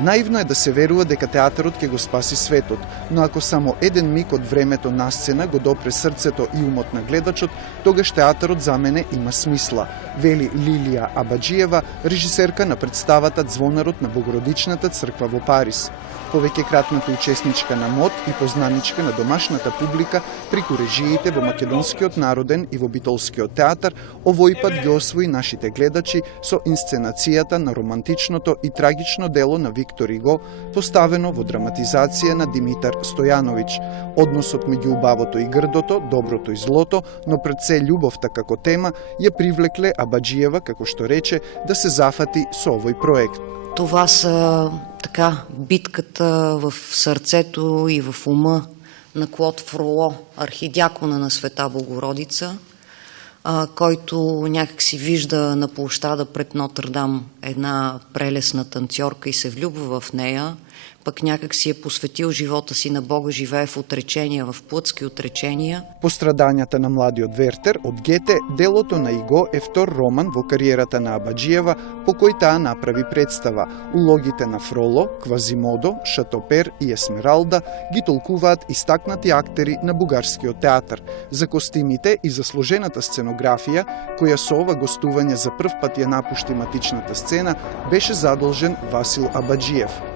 Наивно е да се верува дека театарот ќе го спаси светот, но ако само еден миг од времето на сцена го допре срцето и умот на гледачот, тогаш театарот за мене има смисла, вели Лилија Абаџиева, режисерка на представата Звонарот на Богородичната црква во Париз. Повеќекратната учесничка на МОД и познаничка на домашната публика преку режиите во Македонскиот народен и во Битолскиот театар, овој пат ги освои нашите гледачи со инсценацијата на романтичното и трагично дело на Виктор Иго, поставено во драматизација на Димитар Стојановиќ. Односот меѓу убавото и грдото, доброто и злото, но пред се љубовта како тема, ја привлекле Абаџиева, како што рече, да се зафати со овој проект. Това са битката в сърцето и в ума на Клод Фроло, архидиакона на Света Богородица, който някак си вижда на площада пред Нотърдам една прелесна танцорка и се влюбва в нея, пък някак си е посветил живота си на Бога, живее в отречения, в плътски отречения. Пострадањата на младиот Вертер од Гете, делото на Иго е втор роман во кариерата на Абаџиева, по кој таа направи представа. Улогите на Фроло, Квазимодо, Шатопер и Есмералда ги толкуваат истакнати актери на бугарскиот театар. За костимите и за сложената сценографија, која со ова гостување за прв пат ја напушти матичната сцена, беше задолжен Васил Абаџиев.